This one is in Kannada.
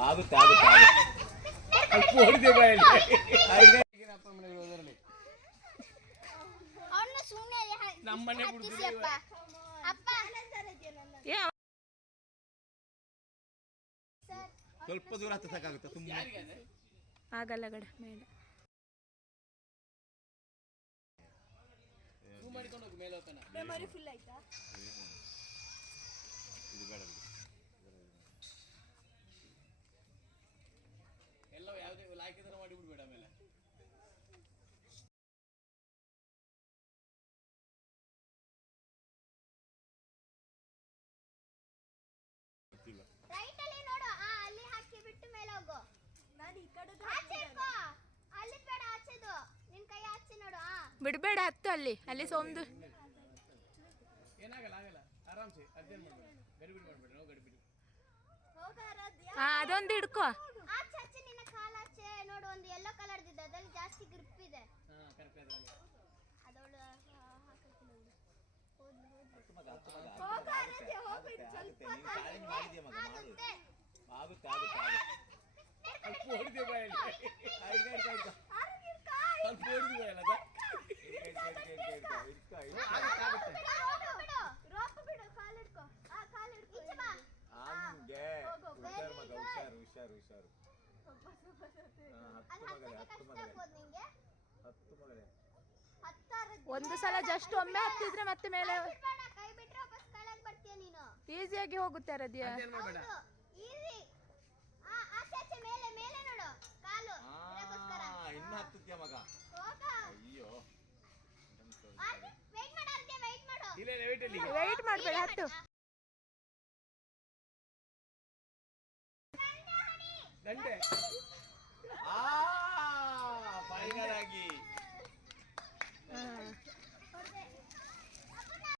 ಆಗುತ್ತೆ ಆಗುತ್ತೆ ಆಗುತ್ತೆ ಹೊಡಿದೆ ಬಾಯಲ್ಲಿ ನಮ್ಮನೆ ಸ್ವಲ್ಪ ದೂರ ಹತ್ತಕ್ಕಾಗುತ್ತೆ ತುಂಬಾ ಆಗಲ್ಲ ಗಡ ಮೇಲೆ ಮೆಮೊರಿ ಫುಲ್ ಆಯ್ತಾ ಇದು ಬೇಡ ಎಲ್ಲ ಯಾವುದೇ ಲಾಕಿದರ ಮಾಡಿ ಬಿಡಬೇಡ ಆಮೇಲೆ ರೈಟ್ ಅಲ್ಲಿ ನೋಡು ಅಲ್ಲಿ ಹಾಕಿ ಬಿಟ್ಟು ಮೇಲೆ ಹೋಗು ನಾನು ಈ ಕಡೆ ಆಚೆ ಇಟ್ಕೋ ಅಲ್ಲಿ ಬೇಡ ಆಚೆದು ನಿನ್ನ ಕೈ ಆಚೆ ನೋಡು ಬಿಡಬೇಡ ಹತ್ತು ಅಲ್ಲಿ ಸೋಮ್ದು ಏನಾಗಲ್ಲ ಆಗಲ್ಲ ಆರಾಮ್ಸೆ ಅದೇನು ಮಾಡಬೇಡ ಗಡಿಬಿಡಿ ಮಾಡಬೇಡ ನಾವು ಗಡಿಬಿಡಿ ಅದೊಂದು ಹಿಡ್ಕೋ ಆಚೆ ಆಚೆ ನಿನ್ನ ಕಾಲ ಆಚೆ ನೋಡು ಒಂದು ಯೆಲ್ಲೋ ಕಲರ್ ಇದೆ ಅದರಲ್ಲಿ ಜಾಸ್ತಿ ಗ್ರಿಪ್ ಇದೆ ಕರೆಕ್ಟ್ ಅದರಲ್ಲಿ ಅದೊಳ್ಳೆ ಹಾಕಕ್ಕೆ ನೋಡಿ ಆಗುತ್ತೆ ಹೊಡಿದೆ ಬಾಯಲ್ಲಿ ಸ್ವಲ್ಪ ಹೊಡಿದೆ ಬಾಯಲ್ಲ ಹಂಗೆ ಹುಷಾರು ಒಂದು ಸಲ ಜಸ್ಟ್ ಒಮ್ಮೆ ಹತ್ತಿದ್ರೆ ಮತ್ತೆ ಮೇಲೆ ಈಸಿಯಾಗಿ ಹೋಗುತ್ತೆ ರದಿಯಾ ಇನ್ನು ಹತ್ತುತ್ತೀಯ ಮಗ ಅಯ್ಯೋ ವೆಯ್ಟ್ ಮಾಡಬೇಡ ಹತ್ತು ಗಂಟೆ